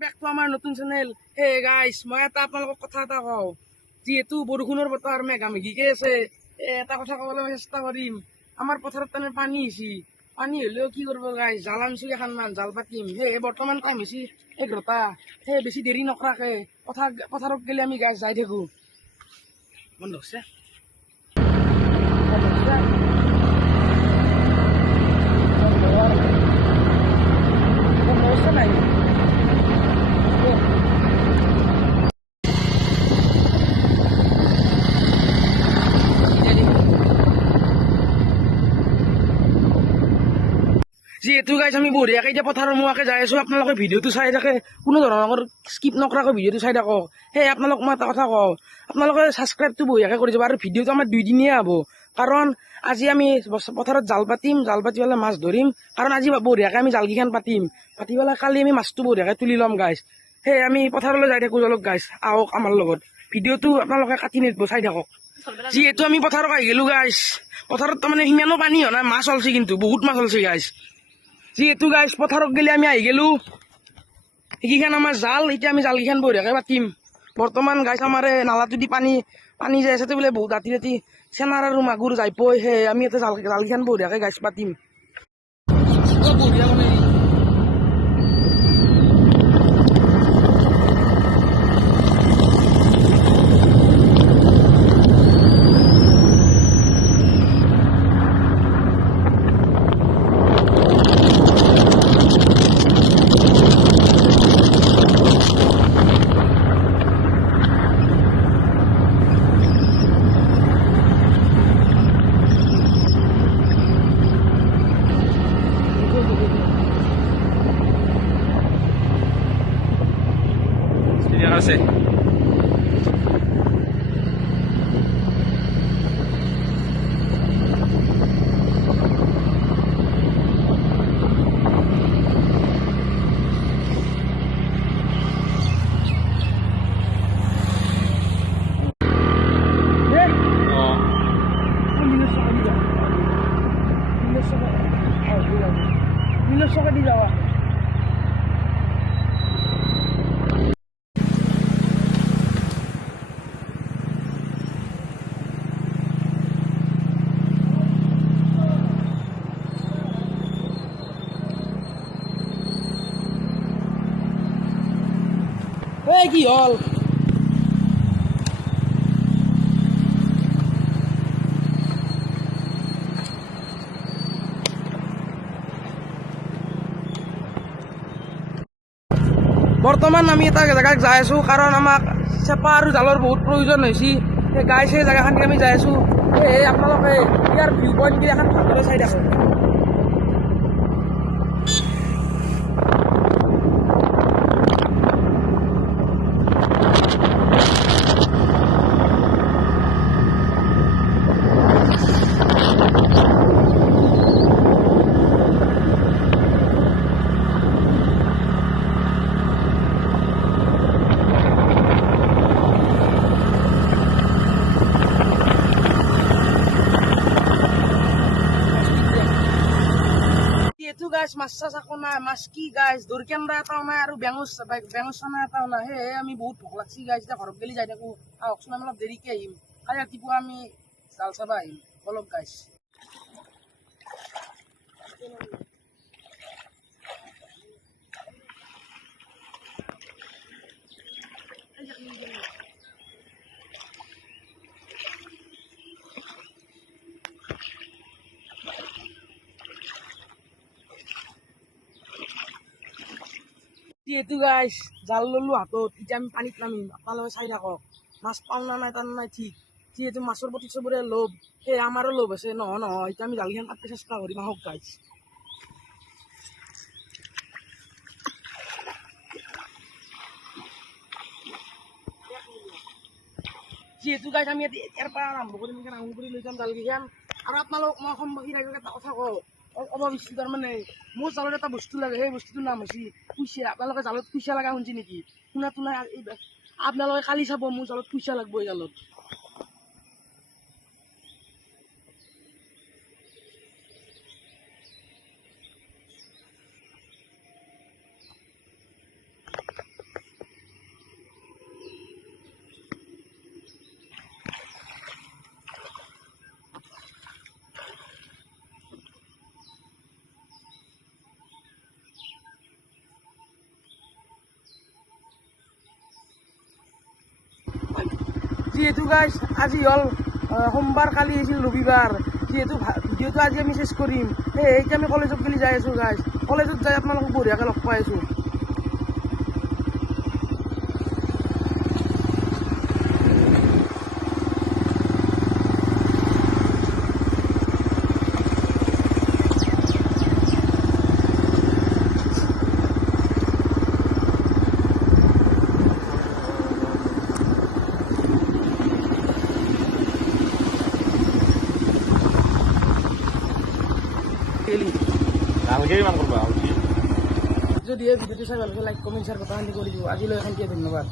Back to আমাৰ নতুন channel. হে গাইছ, মই আপোনালোকক কথা এটা কওঁ। যিহেতু বৰষুণৰ বতৰ মেঘামেঘিকে আছে, এটা কথা ক'বলৈ মই চেষ্টা কৰিম। আমাৰ পথাৰত তাৰমানে পানী হৈছে। পানী হ'লেও কি কৰিব গাইছ, জাল আনছোঁ এখনমান, জাল পাতিম। সেয়ে বৰ্তমান টাইম হৈছে 11টা। সেয়ে বেছি দেৰি নকৰাকে পথাৰত গ'লে আমি গাইছ যাই থাকোঁ। বন্ধ হৈছে নাই। যিহেতু গাইছ আমি বঢ়িয়াকৈ এতিয়া পথাৰৰ মোৱাকে যাই আছোঁ, আপোনালোকে ভিডিঅ'টো চাই থাকে, কোনো ধৰণৰ স্কিপ নকৰাকৈ ভিডিঅ'টো চাই থাকক। সেয়ে আপোনালোক মই এটা কথা কওঁ, আপোনালোকে ছাবস্ক্ৰাইবটো বঢ়িয়াকৈ কৰি যাব। আৰু ভিডিঅ'টো আমাৰ 2 দিনীয়া হ'ব, কাৰণ আজি আমি পথাৰত জাল পাতিম, জাল পাতি পেলাই মাছ ধৰিম। কাৰণ আজি বঢ়িয়াকৈ আমি জালকেইখন পাতি পেলাই কালি আমি মাছটো বঢ়িয়াকৈ তুলি ল'ম গাইছ। সেয়ে আমি পথাৰলৈ যাই থাকোঁ, অলপ গাইছ আহক আমাৰ লগত। ভিডিঅ'টো আপোনালোকে কাটি নিদিব, চাই থাকক। যিহেতু আমি পথাৰত আহি গ'লোঁ গাইছ, পথাৰত তাৰমানে সিমানো পানী হোৱা নাই, মাছ ওলাইছে, কিন্তু বহুত মাছ ওলাইছে গাইছ। যিহেতু গাইছ পথাৰত গেলে আমি আহি গেলো, সেইকেইখন আমাৰ জাল। এতিয়া আমি জালকেইখন বঢ়িয়াকৈ পাতিম। বৰ্তমান গাইছ আমাৰ নালাটো দি পানী যাই আছে, বোলে বহুত ৰাতি চেনাৰ আৰু মাগুৰ যাই পই। সেয়ে আমি এতিয়া জালকেইখন বঢ়িয়াকৈ গাইছ পাতিম। বঢ়িয়া মানে আছে। Nilusok di Jawa. কি হল? বৰ্তমান আমি এটা জেগাত যাই আছোঁ, কাৰণ আমাক চেপা আৰু জালৰ বহুত প্ৰয়োজন হৈছে। সেই গাইছ সেই জেগাখিনিত আমি যাই আছোঁ। সেয়ে আপোনালোকে ইয়াৰ ভিউ পইণ্ট এখন ভালদৰে চাই থাকক। গাইছ মাছ চাছ একো নাই, মাছ কি গাইছ দৰকেন্দা এটাও নাই আৰু বেঙচানা এটাও নাই। সেয়ে আমি বহুত ভোক লাগছি গাইছ, এতিয়া ঘৰত গেলি যাই থাকোঁ। আহকচোন আমি অলপ দেৰিকৈ আহিম, কালি ৰাতিপুৱা আমি জাল চাব আহিম অলপ গাইছ। যিহেতু গাইছ জাল ললো হাতত, এতিয়া আমি পানীত নামিম। আপোনালোকে চাই থাকক মাছ পাওঁ না নাই তাৰ নাই ঠিক। যিহেতু মাছৰ প্ৰতি চবৰে লোভ, সেয়ে আমাৰো লোভ আছে। নহয় এতিয়া আমি জালকেইখন পাতিব চেষ্টা কৰিম, আহক গাইছ। যিহেতু গাইছ আমি ইয়াৰ পৰা আৰম্ভ কৰিম, আৰম্ভ কৰি লৈ যাম জালকেইখন। আৰু আপোনালোক মই অসমবাসী ৰাইজক এটা কথা কওঁ, ক'ব বিচাৰোঁ, তাৰমানে মোৰ জালত এটা বস্তু লাগে, সেই বস্তুটোৰ নাম হৈছে কুচিয়া। আপোনালোকে জালত কুচিয়া লগা শুনিছে নেকি? শুনাটো নাই। আপোনালোকে কালি চাব মোৰ জালত কুচিয়া লাগব। এই জালত যিহেতু গাইজ আজি হ'ল সোমবাৰ, কালি আছিল ৰবিবাৰ, যিহেতু ভিডিঅ'টো আজি আমি চেছ কৰিম, এতিয়া আমি কলেজত গেলি যাই আছোঁ গাইজ। কলেজত যাই আপোনালোকক বঢ়িয়াকৈ লগ পাই আছোঁ। যদি এই ভিডিঅ'টো চাই ভালকৈ লাইক কমেণ্ট শ্বেয়াৰ কথা কৰি দিব। আজিলৈ এখন ধন্যবাদ।